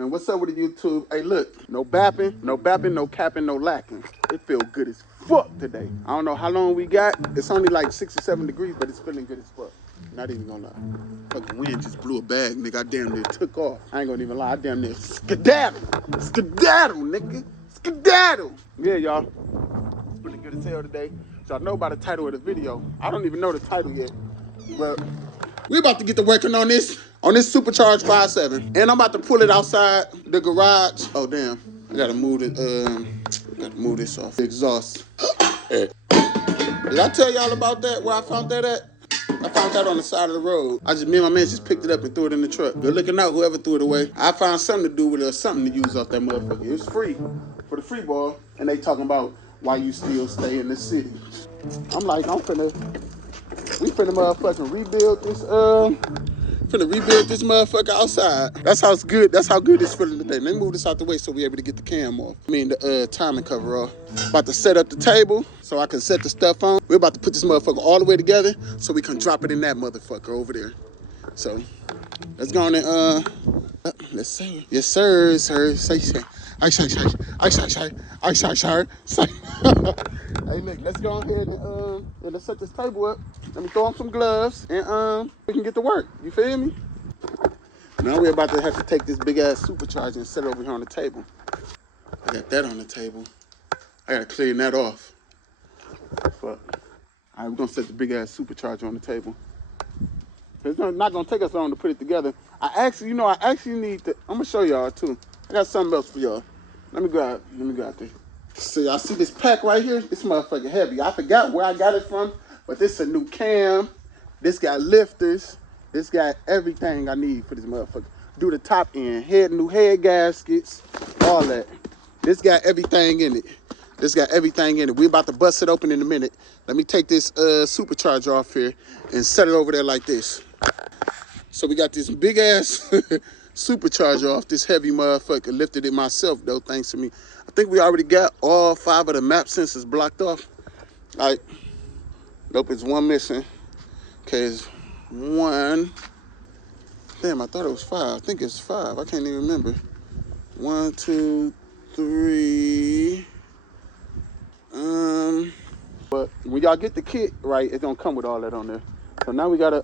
Man, what's up with the YouTube? Hey, look, no bapping, no capping, no lacking. It feel good as fuck today. I don't know how long we got. It's only like 67 degrees, but it's feeling good as fuck. Not even gonna lie. Fucking wind just blew a bag, nigga. I damn near took off. I ain't gonna even lie. I damn near skedaddle. Skedaddle, nigga. Skedaddle. Yeah, y'all. It's feeling good as hell today. So I know about the title of the video. I don't even know the title yet. But we about to get to working on this Supercharged 5.7. And I'm about to pull it outside the garage. Oh damn. I gotta move it, gotta move this off the exhaust. Did I tell y'all about that, where I found that at? I found that on the side of the road. Me and my man just picked it up and threw it in the truck. Good looking out, whoever threw it away. I found something to do with it or something to use off that motherfucker. It was free for the free ball. And they talking about why you still stay in the city. I'm like, we finna motherfucking rebuild this motherfucker outside. That's how good it's feeling today. Let me move this out the way so we able to get the cam off. The timing cover off. About to set up the table so I can set the stuff on. We're about to put this motherfucker all the way together so we can drop it in that motherfucker over there. So let's go on and let's see. Yes sir, sir. Say. I say. Hey look, let's go ahead and let's set this table up. Let me throw on some gloves and we can get to work. You feel me? Now we're about to have to take this big ass Supercharger and set it over here on the table. I got that on the table. I gotta clean that off. Fuck. All right, we're gonna set the big ass Supercharger on the table. It's not gonna take us long to put it together. I actually need to. I'm gonna show y'all too. I got something else for y'all. Let me go out there. See, I see this pack right here. This motherfucker heavy. I forgot where I got it from, but this is a new cam. This got lifters. This got everything I need for this motherfucker. Do the top end, new head gaskets, all that. This got everything in it. We about to bust it open in a minute. Let me take this Supercharger off here and set it over there like this. So we got this big ass Supercharger off this heavy motherfucker. Lifted it myself though, thanks to me. I think we already got all 5 of the map sensors blocked off. Like, nope, it's one missing. Okay, it's 1. Damn, I thought it was 5. I think it's 5. I can't even remember. 1, 2, 3. But when y'all get the kit right, it's gonna come with all that on there. So now we gotta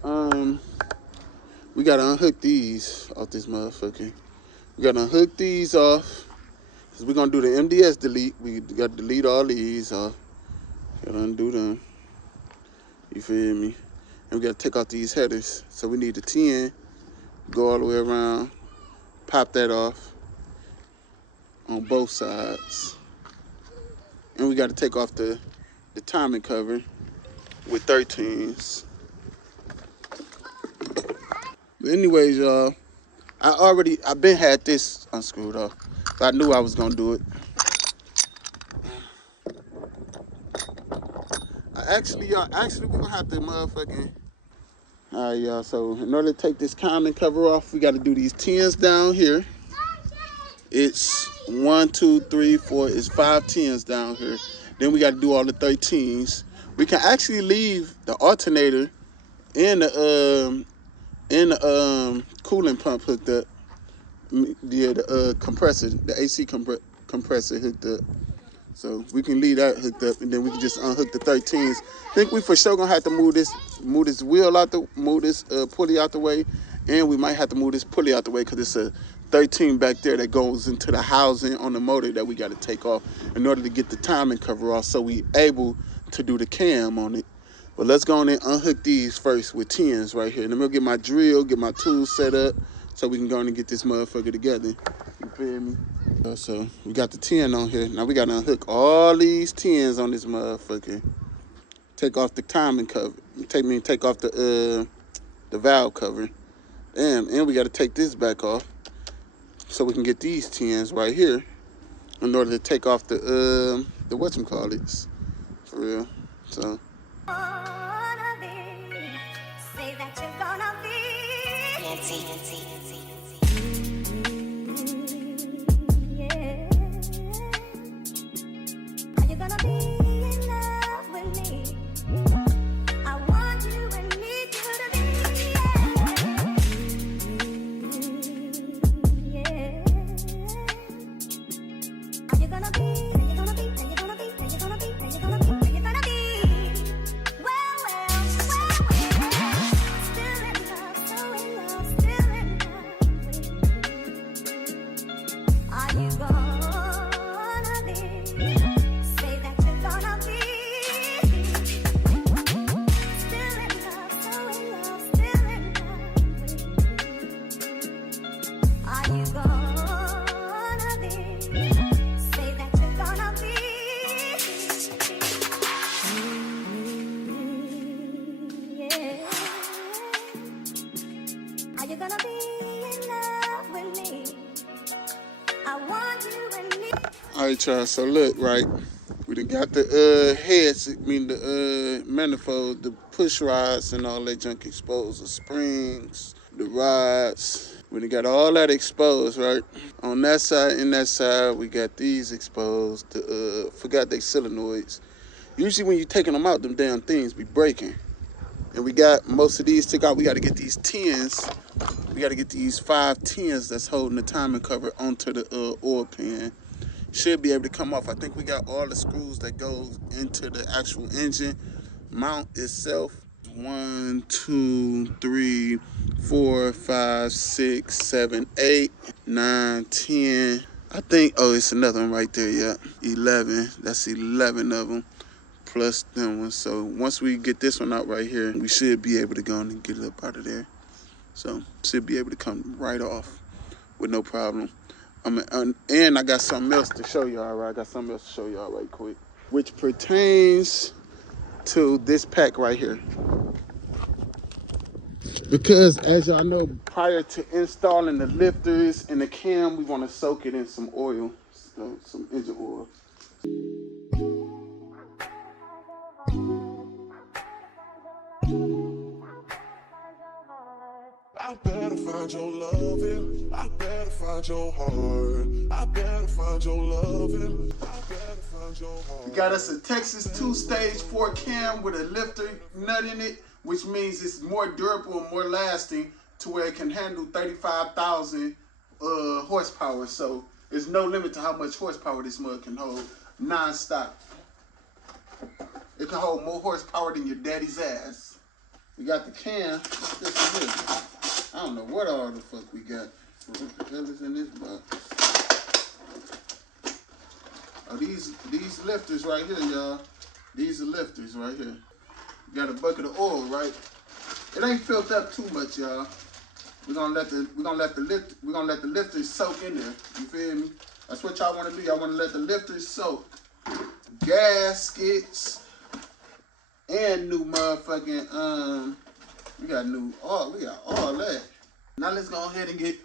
unhook these off this motherfucker. We gotta unhook these off. Cause we're gonna do the MDS delete. We gotta delete all these off. Gotta undo them. You feel me? And we gotta take out these headers. So we need the 10, go all the way around, pop that off on both sides. And we gotta take off the timing cover with 13s. But anyways, y'all, I've been had this unscrewed off. But I knew I was gonna do it. Actually, we're gonna have to motherfucking. All right, y'all. So in order to take this timing cover off, we got to do these 10s down here. It's 1, 2, 3, 4. It's 5 10s down here. Then we got to do all the 13s. We can actually leave the alternator and the coolant pump hooked up. Yeah, the compressor, the AC compressor hooked up. So we can leave that hooked up, and then we can just unhook the 13s. I think we for sure gonna have to move this pulley out the way, and we might have to move this pulley out the way because it's a 13 back there that goes into the housing on the motor that we got to take off in order to get the timing cover off, so we able to do the cam on it. But let's go on and unhook these first with 10s right here. And then we'll get my drill, get my tools set up, so we can go on and get this motherfucker together. You feel me? So we got the 10 on here. Now we got to unhook all these 10s on this motherfucker. Take off the timing cover. Take off the valve cover. Damn, and we got to take this back off so we can get these 10s right here in order to take off the whatchamacallits. For real. So. Are you gonna be in love with me? I want you and me. All right, y'all. So look, right. We done got the heads, I mean the manifold, the push rods and all that junk exposed, the springs, the rods. We done got all that exposed, right? On that side and that side, we got these exposed. Forgot they solenoids. Usually when you taking them out, them damn things be breaking. And we got most of these took out. We got to get these 10s. We got to get these 5 10s that's holding the timing cover onto the oil pan. Should be able to come off. I think we got all the screws that goes into the actual engine mount itself. 1, 2, 3, 4, 5, 6, 7, 8, 9, 10. I think, oh, it's another one right there, yeah. 11. That's 11 of them plus them ones. So once we get this one out right here, we should be able to go and get it up out of there. So should be able to come right off with no problem. And I got something else to show y'all, right? I got something else to show y'all right quick, which pertains to this pack right here. Because as y'all know, prior to installing the lifters and the cam, we want to soak it in some oil, some engine oil. I better find your loving. I better find your heart. I better find your loving. I better find your heart. We got us a Texas 2-stage 4 cam with a lifter nut in it, which means it's more durable and more lasting to where it can handle 35,000 horsepower. So there's no limit to how much horsepower this mug can hold non-stop. It can hold more horsepower than your daddy's ass. We got the cam. What's this one here? I don't know what all the fuck we got. What the hell is in this box? Oh, these lifters right here, y'all. These are lifters right here. We got a bucket of oil, right? It ain't filled up too much, y'all. We're gonna let the lifters soak in there. You feel me? That's what y'all want to do. Y'all want to let the lifters soak. Gaskets and new motherfucking we got all that. Now let's go ahead and get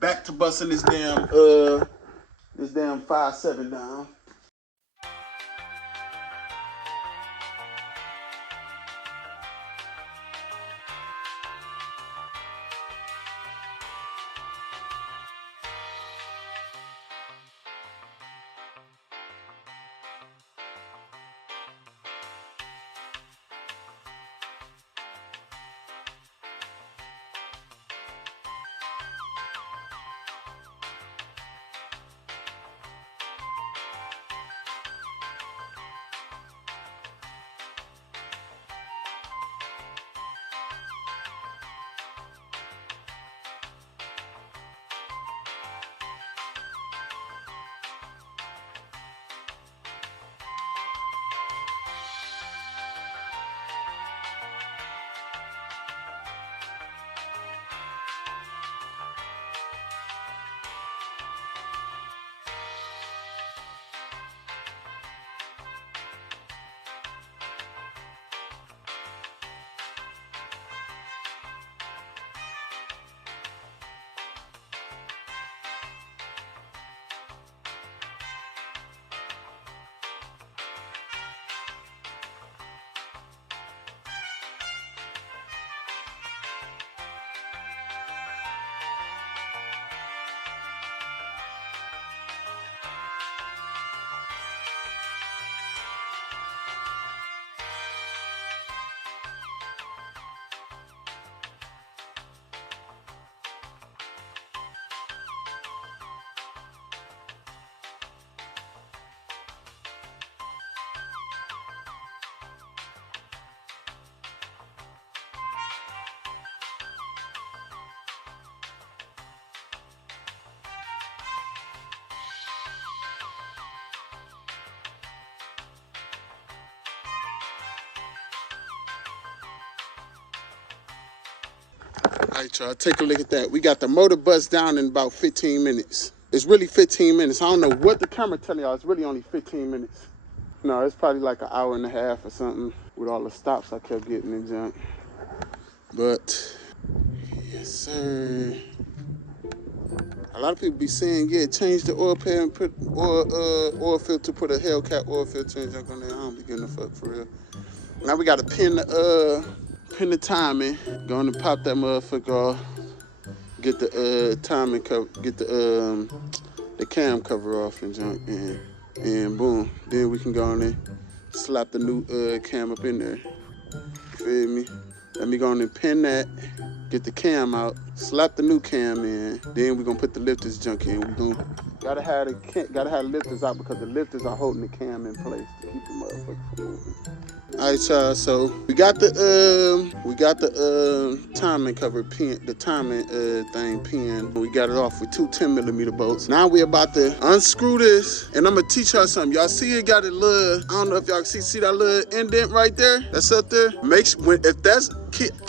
back to busting this damn 5.7 down. All right, y'all, take a look at that. We got the motor bust down in about 15 minutes. It's really 15 minutes. I don't know what the camera telling y'all. It's really only 15 minutes. No, it's probably like an hour and a half or something with all the stops I kept getting in junk. But, yes, sir. A lot of people be saying, yeah, change the oil pan and put oil filter, put a Hellcat oil filter and junk on there. I don't be giving a fuck for real. Now we gotta pin the timing. Going to pop that motherfucker off. Get the timing cover, get the cam cover off and junk, and boom. Then we can go on there, slap the new cam up in there. You feel me? Let me go on and pin that, get the cam out, slap the new cam in, then we're gonna put the lifters junk in. Gotta have the lifters out because the lifters are holding the cam in place to keep the motherfucker from moving. All right, y'all. So we got the timing cover pin, the timing thing pin. We got it off with two 10mm bolts. Now we about to unscrew this, and I'm gonna teach y'all something. Y'all see it got a little, I don't know if y'all can see that little indent right there? That's up there.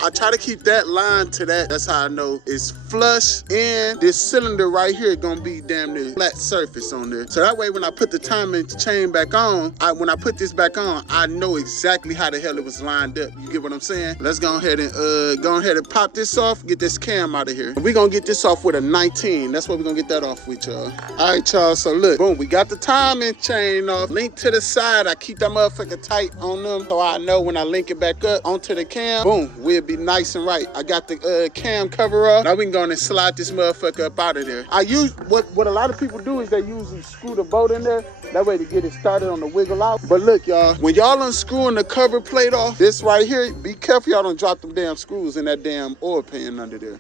I try to keep that line to that. That's how I know it's flush, and this cylinder right here gonna be damn near flat surface on there. So that way when I put the timing chain back on, when I put this back on, I know exactly how the hell it was lined up. You get what I'm saying? Let's go ahead and pop this off, get this cam out of here. We're gonna get this off with a 19. That's what we're gonna get that off with, y'all. All right, y'all, so look, boom, we got the timing chain off. Link to the side, I keep that motherfucker tight on them so I know when I link it back up onto the cam, boom, we'll be nice and right. I got the cam cover off. Now we can go and slide this motherfucker up out of there. I use, what a lot of people do is they usually screw the bolt in there. That way to get it started on the wiggle out. But look, y'all, when y'all unscrewing the cover plate off, this right here, be careful y'all don't drop them damn screws in that damn oil pan under there.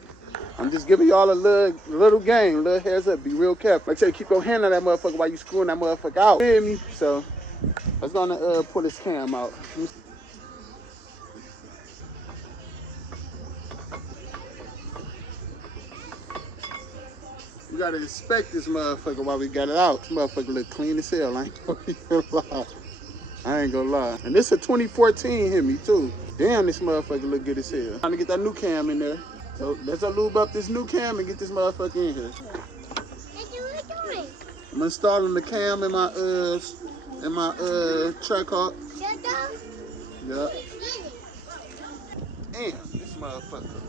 I'm just giving y'all a little game, little heads up. Be real careful. Like I say, keep your hand on that motherfucker while you screwing that motherfucker out. Feel me? So let's gonna pull this cam out. We gotta inspect this motherfucker while we got it out. This motherfucker look clean as hell. I ain't gonna lie. And this is a 2014 Hemi too. Damn, this motherfucker look good as hell. Trying to get that new cam in there. So let's lube up this new cam and get this motherfucker in here. I'm installing the cam in my Trackhawk. Yeah. Damn, this motherfucker.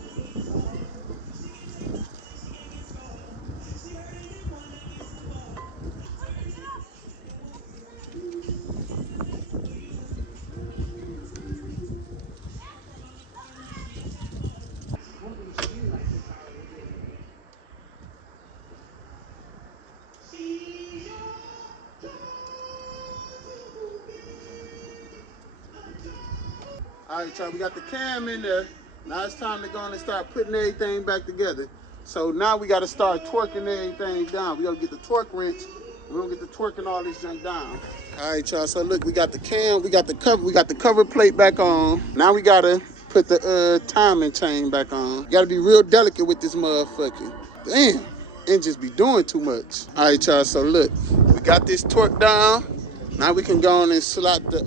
All right, y'all, we got the cam in there. Now it's time to go on and start putting everything back together. So now we got to start twerking everything down. We got to get the torque wrench. We're going to get the twerking all this junk down. All right, y'all, so look, we got the cam, we got the cover plate back on. Now we got to put the timing chain back on. You got to be real delicate with this motherfucker. Damn, and just be doing too much. All right, y'all, so look, we got this torque down. Now we can go on and slap the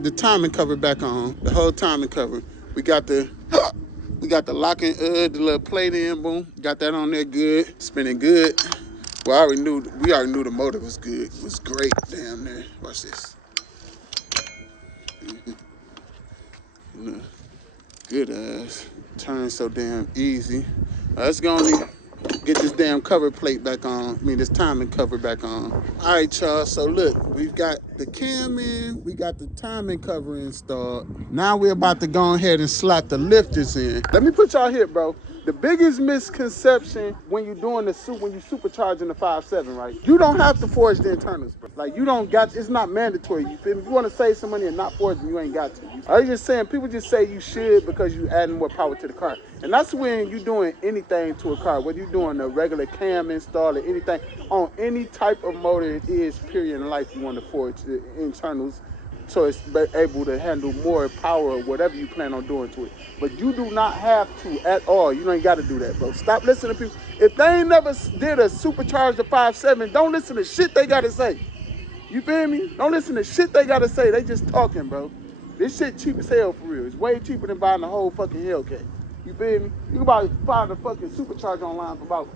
the timing cover back on, the whole timing cover. We got the locking the little plate in, boom. Got that on there good, spinning good. Well, we already knew the motor was good. It was great, damn there. Watch this. Good ass. Turns so damn easy. Let's go on. Get this damn cover plate back on. This timing cover back on. All right, y'all. So look, we've got the cam in. We got the timing cover installed. Now we're about to go ahead and slap the lifters in. Let me put y'all here, bro. The biggest misconception when you're doing when you supercharging the 5.7, right? You don't have to forge the internals, bro. Like it's not mandatory. You feel me? If you want to save some money and not forge them, you ain't got to. I'm just saying, people just say you should because you adding more power to the car. And that's when you're doing anything to a car, whether you're doing a regular cam install or anything, on any type of motor it is, period, in life, you want to forge the internals so it's able to handle more power or whatever you plan on doing to it. But you do not have to at all. You ain't got to do that, bro. Stop listening to people. If they ain't never did a Supercharger 5.7, don't listen to shit they got to say. You feel me? Don't listen to shit they got to say. They just talking, bro. This shit cheap as hell for real. It's way cheaper than buying the whole fucking Hellcat. You feel me? You can buy the fucking Supercharger online for about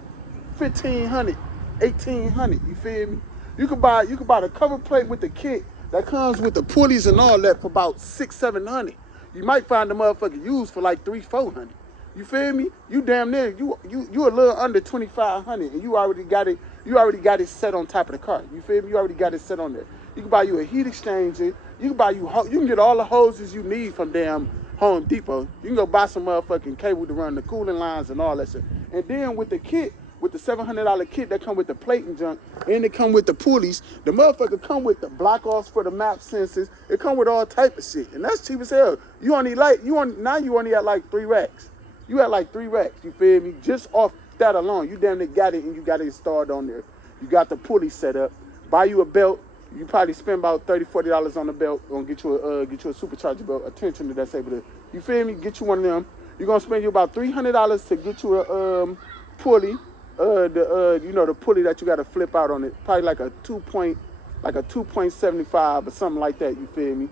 $1,500, $1,800. You feel me? You can buy the cover plate with the kit that comes with the pulleys and all that for about $600, $700. You might find the motherfucker used for like $300, $400. You feel me? You damn near you a little under 2,500, and you already got it. You already got it set on top of the car. You feel me? You already got it set on there. You can buy you a heat exchanger. You can buy you can get all the hoses you need from damn Home Depot. You can go buy some motherfucking cable to run the cooling lines and all that shit. And then with the kit, with the $700 kit that come with the plate and junk, and it come with the pulleys, the motherfucker come with the block offs for the map sensors. It come with all type of shit, and that's cheap as hell. You only at like 3 racks. You at like 3 racks. You feel me? Just off that alone, you damn near got it, and you got it installed on there. You got the pulley set up. Buy you a belt. You probably spend about $30, $40 on the belt. Gonna get you a Supercharger belt, a tensioner that's able to. You feel me? Get you one of them. You're gonna spend you about $300 to get you a pulley. The pulley that you gotta flip out on it. Probably like a 2.75 or something like that. You feel me?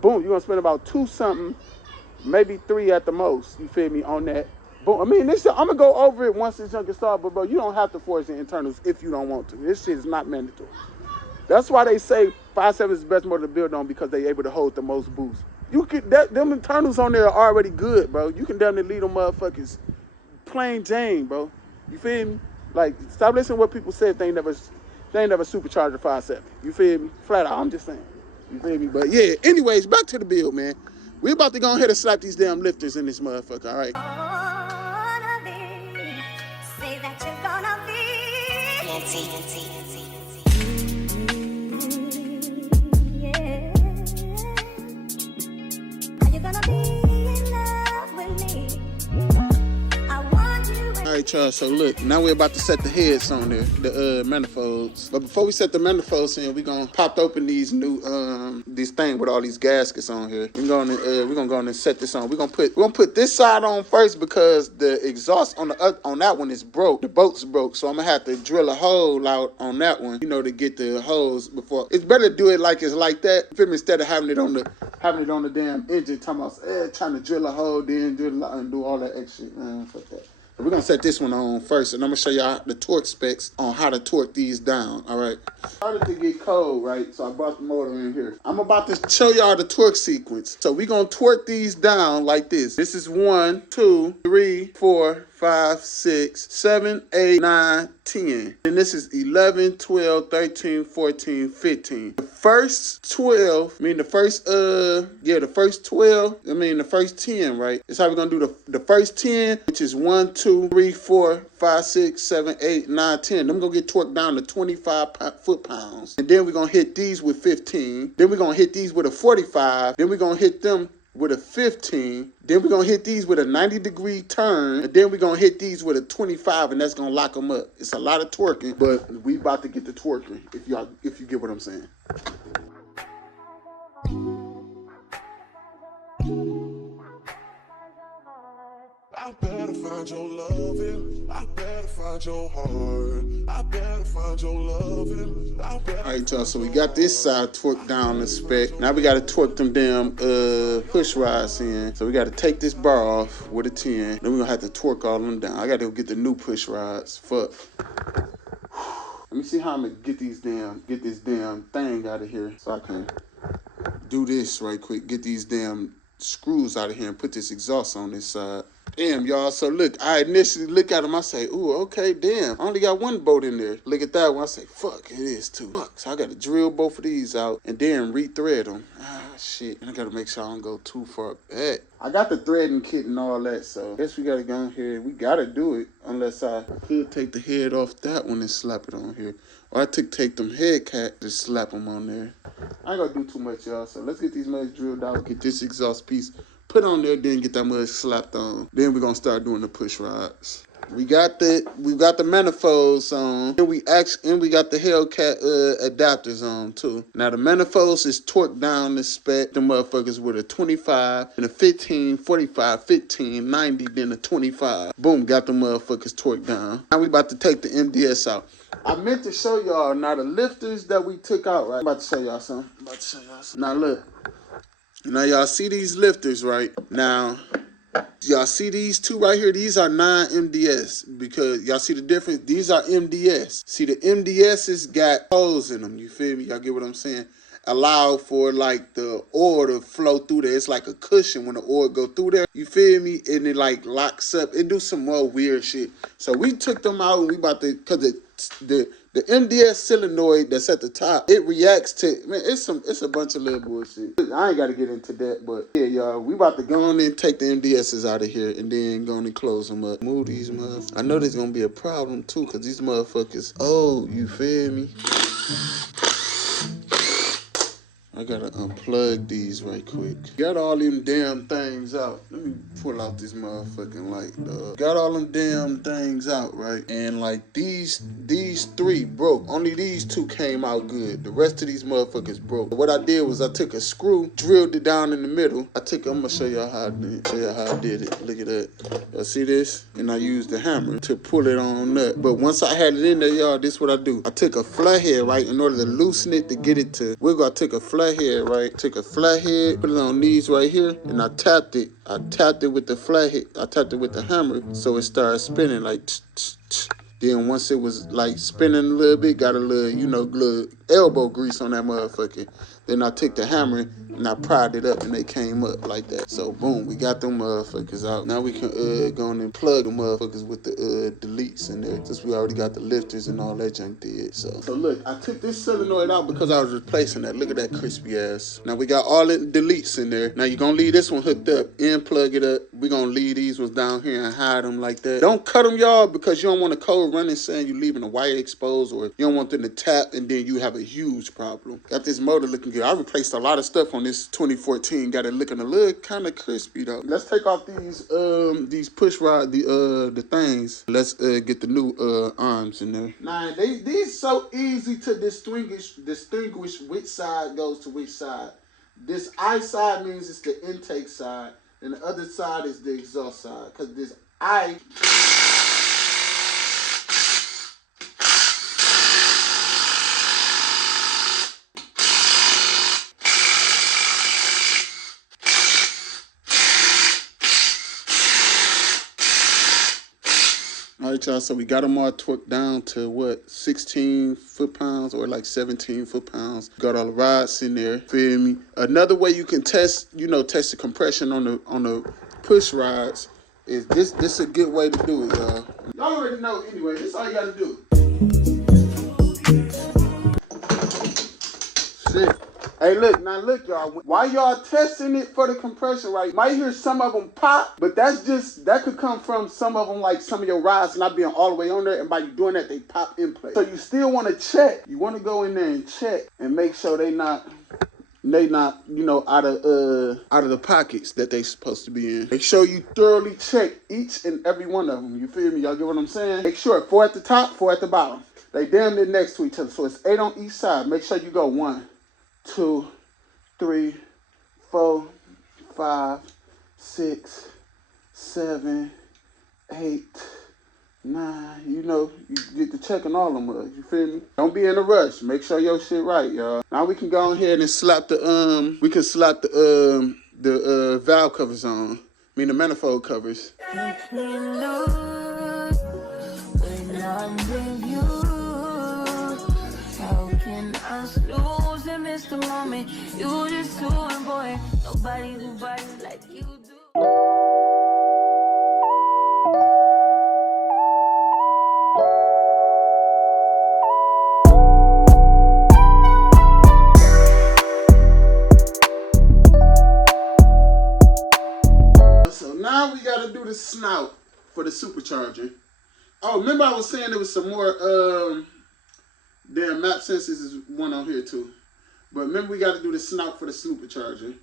Boom. You're gonna spend about 2 something, maybe 3 at the most. You feel me on that? Boom. I mean, this shit, I'm gonna go over it once this junk is started, but bro, you don't have to force the internals if you don't want to. This shit is not mandatory. That's why they say 5.7 is the best motor to build on, because they able to hold the most boost. You can them internals on there are already good, bro. You can damn near leave them motherfuckers plain Jane, bro. You feel me? Like, stop listening to what people said. They ain't never supercharged a 5.7. You feel me? Flat out, I'm just saying. You feel me? But yeah, anyways, back to the build, man. We about to go ahead and slap these damn lifters in this motherfucker, all right? Say that you're gonna be. Yeah. Are you gonna be in love with me? I want you. All right, y'all, so look, now we're about to set the heads on there, the manifolds. But before we set the manifolds in, we're gonna pop open these new this thing with all these gaskets on here. We're gonna go on and set this on. We're gonna put this side on first, because the exhaust on that one is broke. The bolt's broke, so I'm gonna have to drill a hole out on that one, to get the hose before. It's better to do it like it's like that, instead of having it on the damn engine. Trying to drill a hole, then drill out and do all that extra. Fuck that. We're going to set this one on first, and I'm going to show y'all the torque specs on how to torque these down, all right? Started to get cold, right? So I brought the motor in here. I'm about to show y'all the torque sequence. So we're going to torque these down like this. This is 1, 2, 3, 4, 5, 6, 7, 8, 9, 10. And this is 11, 12, 13, 14, 15. The first 12, the first 10, right? That's how we're going to do the first 10, which is 1, 2, 3, 4, 5, 6, 7, 8, 9, 10. Them going to get torqued down to 25 foot-pounds. And then we're going to hit these with 15. Then we're going to hit these with a 45. Then we're going to hit them with a 15, then we're going to hit these with a 90-degree turn, and then we're going to hit these with a 25, and that's going to lock them up. It's a lot of twerking, but we about to get the twerking, if you get what I'm saying. I better find your loving. I better find your heart. I better find your loving. All right, y'all, so we got this side torqued down the spec. Now we got to torque them damn push rods in. So we got to take this bar off with a 10. Then we're going to have to torque all them down. I got to go get the new push rods. Fuck. Let me see how I'm going to get this damn thing out of here, so I can do this right quick. Get these damn screws out of here and put this exhaust on this side. Damn, y'all. So look, I initially look at them. I say, ooh, okay, damn. I only got one bolt in there. Look at that one. I say, fuck, it is 2. Fuck. So I got to drill both of these out and then rethread them. Ah, shit. And I got to make sure I don't go too far back. I got the threading kit and all that, so I guess we got to go in here. We got to do it, unless I could take the head off that one and slap it on here. Or I take them Hellcat, just slap them on there. I ain't going to do too much, y'all. So let's get these muds drilled out, get this exhaust piece put on there, then get that mud slapped on. Then we're gonna start doing the push rods. We got the manifolds on, and we got the Hellcat adapters on too. Now the manifolds is torqued down the spec. The motherfuckers with a 25 and a 15, 45, 15, 90, then a 25. Boom, got the motherfuckers torqued down. Now we about to take the MDS out. I meant to show y'all now the lifters that we took out, right? I'm about to show y'all something. Now look. Now y'all see these lifters, right? Now, y'all see these two right here? These are non-MDS, because y'all see the difference? These are MDS. See, the MDS's got holes in them, you feel me? Y'all get what I'm saying? allow for like the oil to flow through there. It's like a cushion when the oil go through there. You feel me? And it like locks up. It do some more weird shit. So we took them out and we about to, cause the MDS solenoid that's at the top, it reacts to, man, it's a bunch of little bullshit. I ain't got to get into that, but yeah, y'all, we about to go on and take the MDSs out of here and then go on and close them up. Move these motherfuckers. I know there's going to be a problem too, because these motherfuckers, oh, you feel me? I gotta unplug these right quick. Got all them damn things out. Let me pull out this motherfucking light, dog. Got all them damn things out, right? And like these three broke. Only these two came out good. The rest of these motherfuckers broke. What I did was I took a screw, drilled it down in the middle. I'm gonna show y'all how I did it. Look at that. Y'all see this? And I used the hammer to pull it on up. But once I had it in there, y'all, this is what I do. I took a flathead, right? In order to loosen it to get it to wiggle, I took a flathead, right? Took a flathead, put it on these right here, and I tapped it. I tapped it with the flathead. I tapped it with the hammer, so it started spinning like tch, tch, tch. Then once it was like spinning a little bit, got a little, you know, little elbow grease on that motherfucker. Then I took the hammer and I pried it up and they came up like that. So boom, we got them motherfuckers out. Now we can go on and plug the motherfuckers with the deletes in there, since we already got the lifters and all that junk did. So look, I took this solenoid out because I was replacing that. Look at that crispy ass. Now we got all the deletes in there. Now you're gonna leave this one hooked up and plug it up. We're gonna leave these ones down here and hide them like that. Don't cut them, y'all, because you don't want a code running saying you're leaving a wire exposed, or you don't want them to tap and then you have a huge problem. Got this motor looking good. I replaced a lot of stuff on this 2014. Got it looking a little kind of crispy though. Let's take off these push rod, the things. Let's get the new arms in there. Nah, these so easy to distinguish which side goes to which side. This I side means it's the intake side, and the other side is the exhaust side. Cause this I. All right, y'all, so we got them all torqued down to what, 16 foot-pounds or like 17 foot-pounds. Got all the rods in there, feel me? Another way you can test, test the compression on the push rods is this is a good way to do it, y'all. Y'all already know anyway, this is all you gotta do. Shit. Hey, look, y'all. While y'all testing it for the compression, right, you might hear some of them pop, but that could come from some of them, like some of your rods not being all the way on there, and by you doing that, they pop in place. So you still want to check. You want to go in there and check and make sure they not, out of the pockets that they supposed to be in. Make sure you thoroughly check each and every one of them. You feel me? Y'all get what I'm saying? Make sure 4 at the top, 4 at the bottom. They damn near next to each other, so it's 8 on each side. Make sure you go 1, 2, 3, 4, 5, 6, 7, 8, 9. You get to checking all of them. You feel me? Don't be in a rush. Make sure your shit right, y'all. Now we can go ahead and slap the valve covers on. I mean the manifold covers. The moment you just too important. Nobody who bodies like you do. So now we gotta do the snout for the supercharger. Oh, remember I was saying there was some more damn map sensors is one on here too. But remember, we got to do the snout for the supercharger.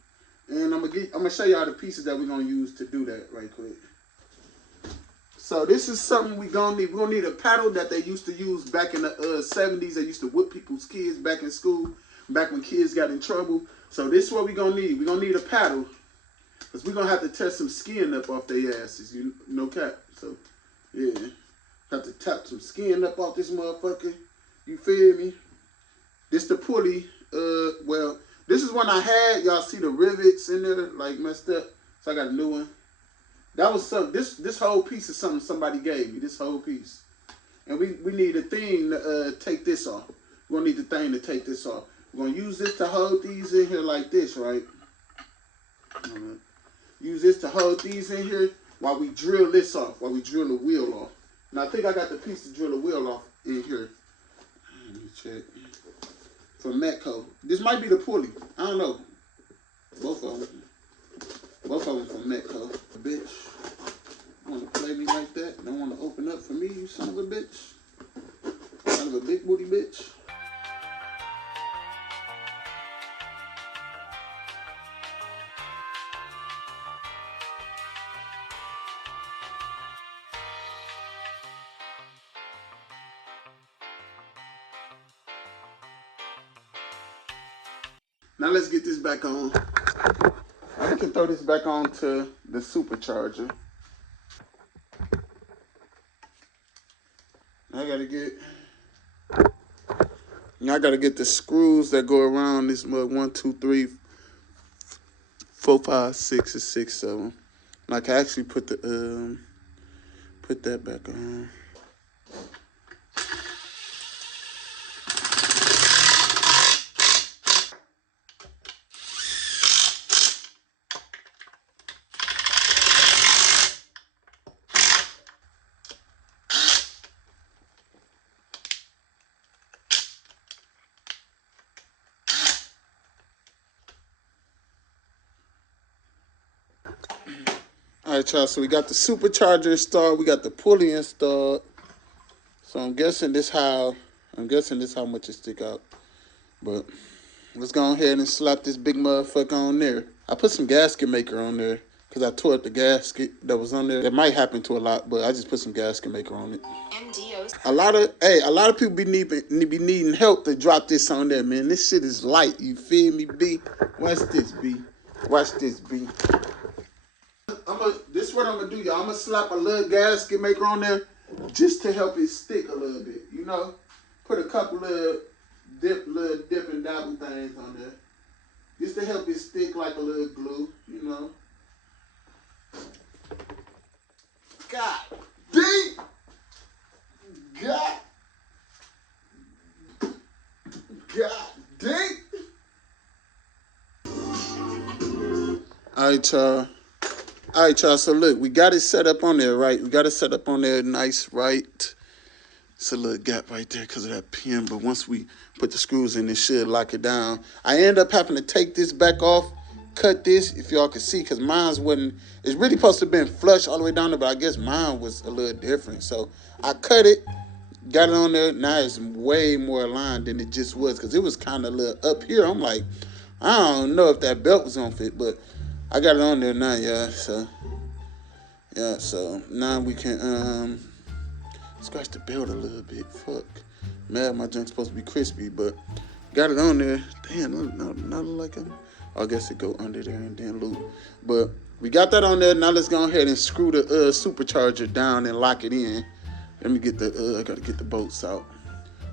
And I'm gonna show y'all the pieces that we're going to use to do that right quick. So this is something we're going to need. We're going to need a paddle that they used to use back in the 70s. They used to whip people's kids back in school, back when kids got in trouble. So this is what we're going to need. We're going to need a paddle. Because we're going to have to test some skin up off their asses. No cap. So, yeah. Have to tap some skin up off this motherfucker. You feel me? This the pulley. Well, this is one I had. Y'all see the rivets in there, like messed up. So I got a new one. That was some. This whole piece is something somebody gave me. This whole piece, and we need a thing to take this off. We're gonna need the thing to take this off. We're gonna use this to hold these in here like this, right? Use this to hold these in here while we drill this off, while we drill the wheel off. Now I think I got the piece to drill the wheel off in here. Let me check. From Metco. This might be the pulley. I don't know. Both of them. Both of them from Metco. Bitch. You want to play me like that? Don't want to open up for me, you son of a bitch? Son of a big booty bitch? Now let's get this back on. I can throw this back on to the Supercharger. I gotta get the screws that go around this mug. 1, 2, 3, 4, 5, 6, and 6 of them. And I can actually put the put that back on. All right, y'all, so we got the Supercharger installed, we got the pulley installed. So I'm guessing this how much it stick out. But let's go ahead and slap this big motherfucker on there. I put some gasket maker on there because I tore up the gasket that was on there. That might happen to a lot, but I just put some gasket maker on it. A lot of people be needing help to drop this on there, man. This shit is light, you feel me, B? Watch this, B. Watch this, B. This is what I'm gonna do, y'all. I'm gonna slap a little gasket maker on there just to help it stick a little bit, you know. Put a couple of dip and dabble things on there, just to help it stick like a little glue, you know. God dang! God dang! All right, y'all. All right, y'all, so look, we got it set up on there, right? We got it set up on there nice, right? It's a little gap right there because of that pin, but once we put the screws in, it should lock it down. I end up having to take this back off, cut this, if y'all can see, because mine's wasn't, it's really supposed to have been flush all the way down there, but I guess mine was a little different. So I cut it, got it on there. Now it's way more aligned than it just was because it was kind of a little up here. I'm like, I don't know if that belt was going to fit, but I got it on there now, y'all. So, yeah, so now we can scratch the belt a little bit. Fuck. Man, my junk's supposed to be crispy, but got it on there. Damn, not like it. I guess it go under there and then loop. But we got that on there. Now let's go ahead and screw the Supercharger down and lock it in. Let me get the, I gotta get the bolts out.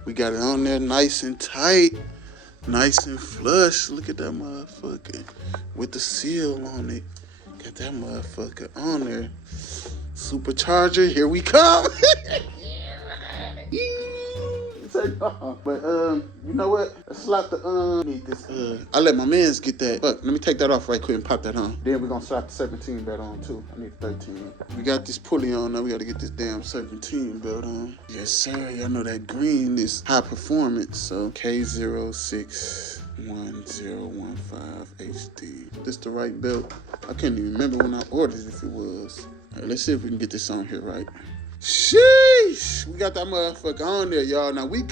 We got it on there nice and tight. Nice and flush. Look at that motherfucker. With the seal on it. Got that motherfucker on there. Supercharger, here we come. But you know what? Let's slap the need this I let my mans get that. Fuck, let me take that off right quick and pop that on. Then we're gonna slap the 17 belt on too. I need 13. We got this pulley on now. We gotta get this damn 17 belt on. Yes, sir. Y'all know that green is high performance. So K061015HD. This the right belt. I can't even remember when I ordered it if it was. All right, let's see if we can get this on here right. Sheesh, we got that motherfucker on there, y'all. Now we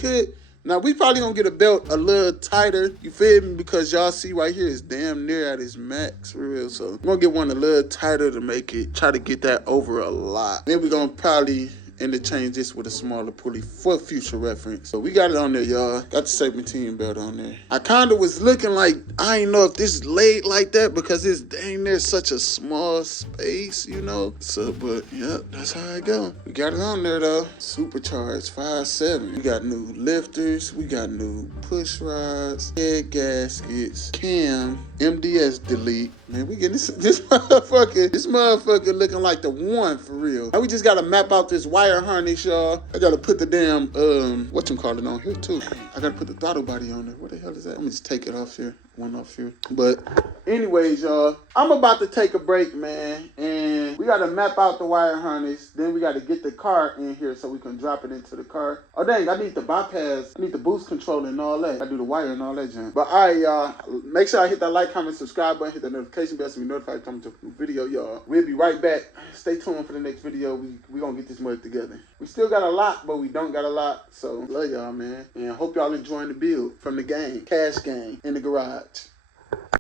probably gonna get a belt a little tighter, you feel me? Because y'all see right here, it's damn near at its max, for real. So we're gonna get one a little tighter to make it, try to get that over a lot. Then we're gonna probably interchange this with a smaller pulley for future reference. So we got it on there, y'all. Got the 17 belt on there. I kind of was looking like, I ain't know if this is laid like that because it's dang near such a small space, you know? So, but yeah, that's how I go. We got it on there though. Supercharged 5.7. We got new lifters. We got new push rods, head gaskets, cam, MDS delete. Man, we getting this motherfucker looking like the one for real. Now we just gotta map out this wire harness, y'all. I gotta put the damn whatchamacallit on here too. I gotta put the throttle body on there. What the hell is that? Let me just take it off here. One off here. But anyways, y'all, I'm about to take a break, man, and we gotta map out the wire harness. Then we gotta get the car in here so we can drop it into the car. Oh dang, I need the bypass, I need the boost controller and all that. I do the wire and all that junk. But alright, y'all, make sure I hit that like, comment, subscribe button, hit the notification bell so you be notified when I come to a new video, y'all. We'll be right back. Stay tuned for the next video. We gonna get this mug together. We still got a lot, but we don't got a lot. So love y'all, man, and hope y'all enjoying the build from the game, cash game in the garage.